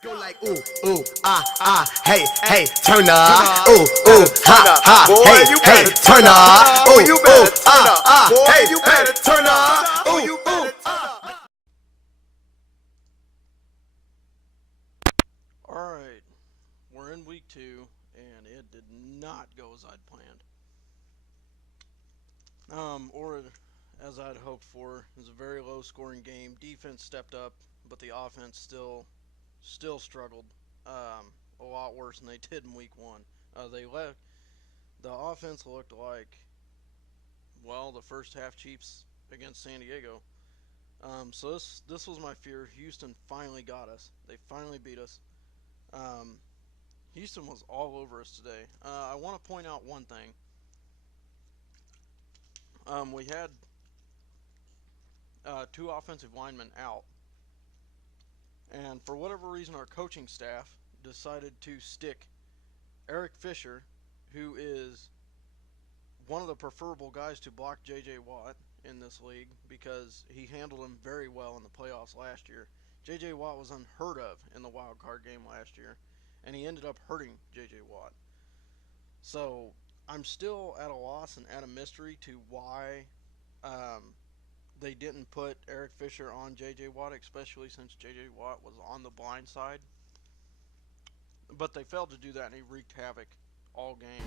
Go like ooh, ooh, hey, hey, turn up. Ooh, ooh, hey, hey, turn up. Ooh, you better turn up. Hey, you better turn up. Ooh, you better turn up. Alright, we're in week 2, and it did not go as I'd planned. Or as I'd hoped for. It was a very low scoring game. Defense stepped up, but the offense still struggled a lot worse than they did in week 1. The offense looked like, well, the first half Chiefs against San Diego. So this was my fear. Houston finally got us. They finally beat us. Houston was all over us today. I want to point out one thing. We had 2 offensive linemen out, and for whatever reason, our coaching staff decided to stick Eric Fisher, who is one of the preferable guys to block J.J. Watt in this league because he handled him very well in the playoffs last year. J.J. Watt was unheard of in the wild card game last year, and he ended up hurting J.J. Watt. So I'm still at a loss and at a mystery to why they didn't put Eric Fisher on J.J. Watt, especially since J.J. Watt was on the blind side. But they failed to do that, and he wreaked havoc all game.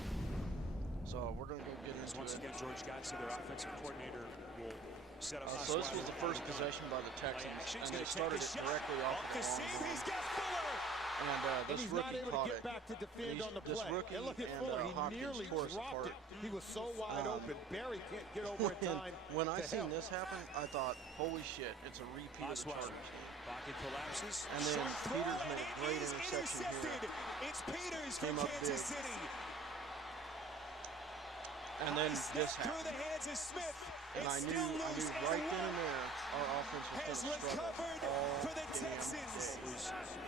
So we're going to go get into once again, George Godsey, their offensive coordinator, will set up. So this was the first possession by the Texans, and they started it directly off the seam. He's got Fuller. And this rookie caught it. This rookie and look at and Fuller, he Hopkins nearly tore us dropped apart. it. He was so wide open. Barry can't get over in time. When I seen this happen, I thought, holy shit, it's a repeat of the Chargers game. Pocket collapses. And then Peters made a great interception here. It's Peters from Came up Kansas big. City. And then this Through happened. the hands of Smith. And I knew right then and there our offense was going to struggle all for the damn Texans. day,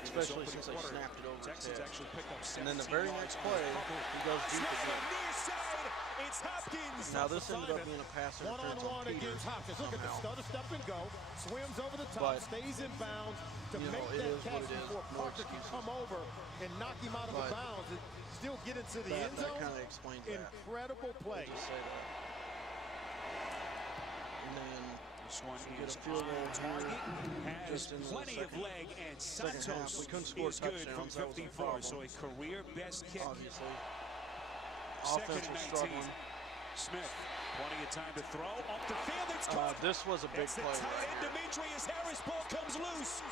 especially since they snapped it over his Texans head. actually pick up 17 And then the very next play, he goes deep again. It's Hopkins. Now this ended up being a pass interference on Peters against Hopkins. Look at the somehow. stutter, step and go. Swims over the top, But, stays in bounds to you know, make it that is what catch it is. before No Parker can excuses. come over and knock him out of But bounds and still get into the end That zone. kind of explains that. Incredible play. Just say that. And then This one get is a field goal on target. here, Has just in the plenty of second leg, and half. Santos We couldn't score is good from touchdowns. That was a 54. So problem. a career best kick. Obviously. Second Offense and was 19. struggling. Smith, plenty of time to throw. Up the field, it's caught. This was a big It's the play tight right end, here. Demetrius Harris. Ball comes loose.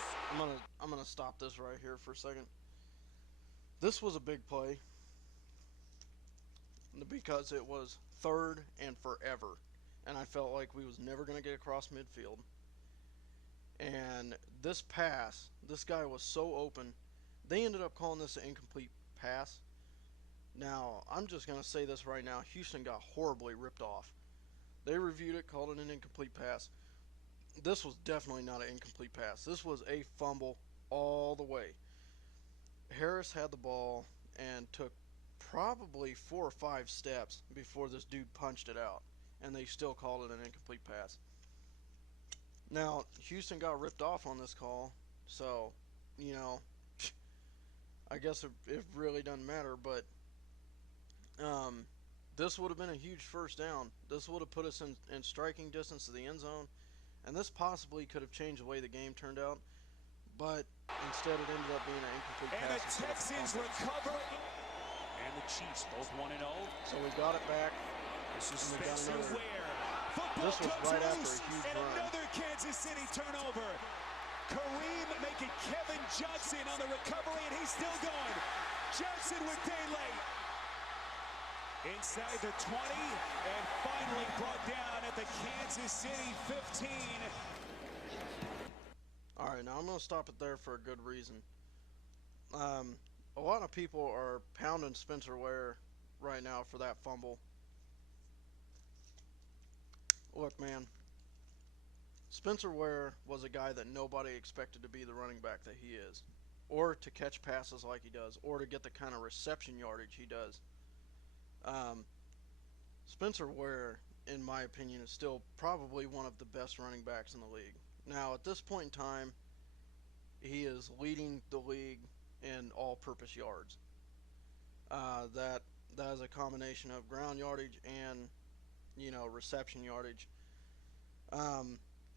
I'm gonna stop this right here for a second. This was a big play because it was 3rd and forever, and I felt like we was never gonna get across midfield. And this pass, this guy was so open. They ended up calling this an incomplete pass. Now, I'm just going to say this right now. Houston got horribly ripped off. They reviewed it, called it an incomplete pass. This was definitely not an incomplete pass. This was a fumble all the way. Harris had the ball and took probably 4 or 5 steps before this dude punched it out. And they still called it an incomplete pass. Now, Houston got ripped off on this call. So, you know, I guess it really doesn't matter, but this would have been a huge first down. This would have put us in striking distance of the end zone, and this possibly could have changed the way the game turned out, but instead it ended up being an incomplete And pass. the Texans recover. And the Chiefs both 1-0. So we got it back. This is And we got Spencer another. Ware. Football This was comes right after loose, a huge and run. another Kansas City turnover. Kareem making Kevin Johnson on the recovery, and he's still going. Johnson with daylight. Inside the 20, and finally brought down at the Kansas City 15. All right, now I'm going to stop it there for a good reason. A lot of people are pounding Spencer Ware right now for that fumble. Look, man, Spencer Ware was a guy that nobody expected to be the running back that he is, or to catch passes like he does, or to get the kind of reception yardage he does. Spencer Ware, in my opinion, is still probably one of the best running backs in the league. Now, at this point in time, he is leading the league all-purpose yards. That is a combination of ground yardage and reception yardage.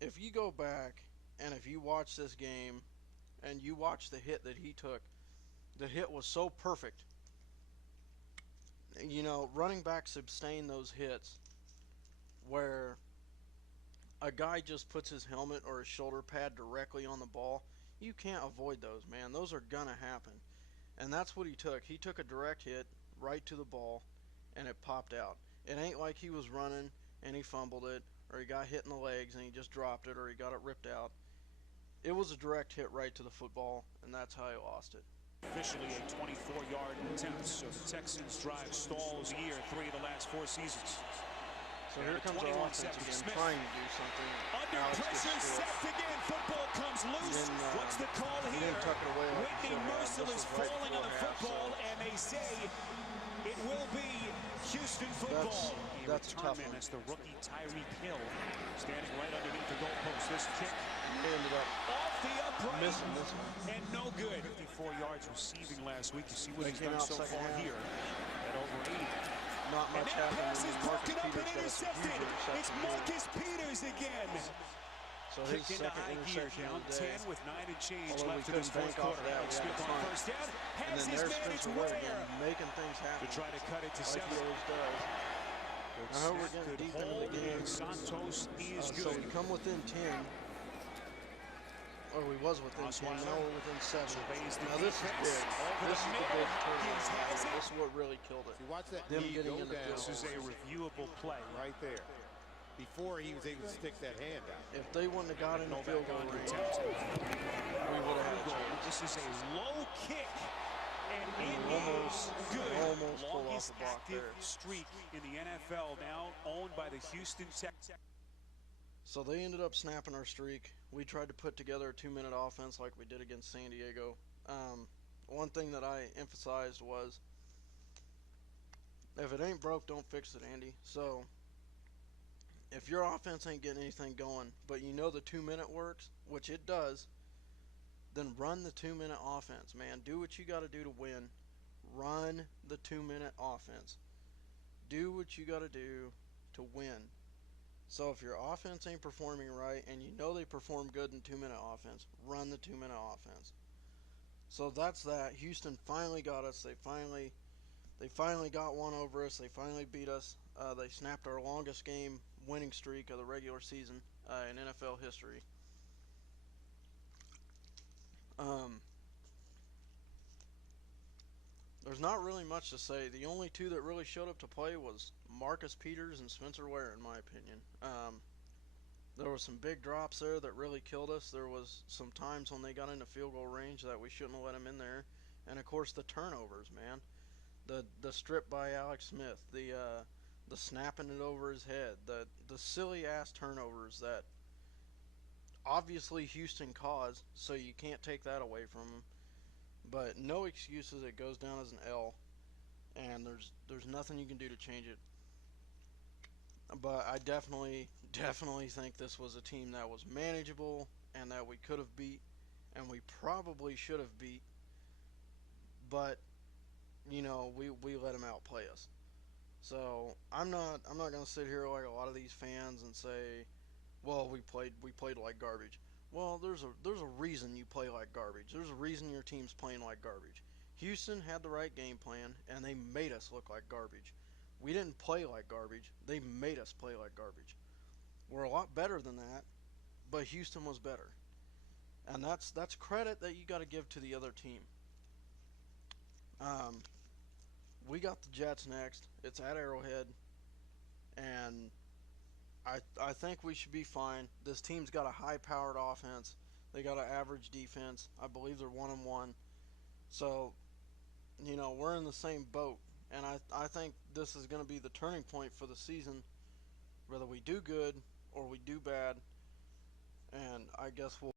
If you go back and if you watch this game and you watch the hit that he took, the hit was so perfect. Running backs sustain those hits where a guy just puts his helmet or his shoulder pad directly on the ball. You can't avoid those, man. Those are gonna happen. And that's what he took. He took a direct hit right to the ball, and it popped out. It ain't like he was running and he fumbled it, or he got hit in the legs and he just dropped it, or he got it ripped out. It was a direct hit right to the football, and that's how he lost it. Officially a 24-yard attempt, so the Texans drive stalls here 3 of the last 4 seasons. So here comes our offense again, trying to do something. Under pressure, sacked again. Football comes loose. What's the call here? Whitney Mercil is falling on the football, and they say it will be Houston football. That's a tough one. That's the rookie Tyreek Hill standing right underneath the goalpost. This kick He ended up off the upright missing this one. and no good. 54 yards receiving last week. You see what he's done so far here at over 80. Not much happened. Pass is broken up and Peters got a huge intercepted. interception It's here. Marcus Peters again. So his Kick into second high gear, interception down of the day. 10 with 9 and change Although we left in this couldn't fourth bank off quarter. that, we Alex had Smith to on punt. first down. And Has then his there's man, it's Spencer Ware Ware again, making things to happen. try to cut it to Like 7. he always does. I hope we're getting deep into the game. Santos is So good. we come within 10. Or we was within 10. Now we're within 7. Now this is big. This is the big turnover. This is what really killed it. You watch that Them knee getting go in the down. This is a reviewable play. Right there. Before he was able to stick that hand out. If they wouldn't have got in the field goal range, Attempt. we would have had a chance. This is a low kick, and it Almost- is good. almost pulled off Longest the block active there. streak in the NFL, now owned by the Houston Texans. So they ended up snapping our streak. We tried to put together a 2-minute offense like we did against San Diego. One thing that I emphasized was, if it ain't broke, don't fix it, Andy. So if your offense ain't getting anything going, but you know the 2-minute works, which it does, then run the 2-minute offense, man. Do what you got to do to win. Run the 2-minute offense. Do what you got to do to win. So if your offense ain't performing right, and you know they perform good in 2-minute offense, run the 2-minute offense. So that's that. Houston finally got us. They finally got one over us. They finally beat us. They snapped our longest game winning streak of the regular season in NFL history. There's not really much to say. The only two that really showed up to play was Marcus Peters and Spencer Ware, in my opinion. There were some big drops there that really killed us. There was some times when they got into field goal range that we shouldn't have let them in there. And of course the turnovers, man. The strip by Alex Smith, the snapping it over his head, the silly ass turnovers that obviously Houston caused, so you can't take that away from them. But no excuses. It goes down as an L, and there's nothing you can do to change it. But I definitely think this was a team that was manageable and that we could have beat, and we probably should have beat. But we let them outplay us. So I'm not gonna sit here like a lot of these fans and say, well, we played like garbage. Well, there's a reason you play like garbage. There's a reason your team's playing like garbage. Houston had the right game plan, and they made us look like garbage. We didn't play like garbage. They made us play like garbage. We're a lot better than that, but Houston was better. And that's credit that you got to give to the other team. We got the Jets next. It's at Arrowhead, and I think we should be fine. This team's got a high-powered offense. They got an average defense. I believe they're 1-1. So, we're in the same boat. And I think this is going to be the turning point for the season, whether we do good or we do bad. And I guess we'll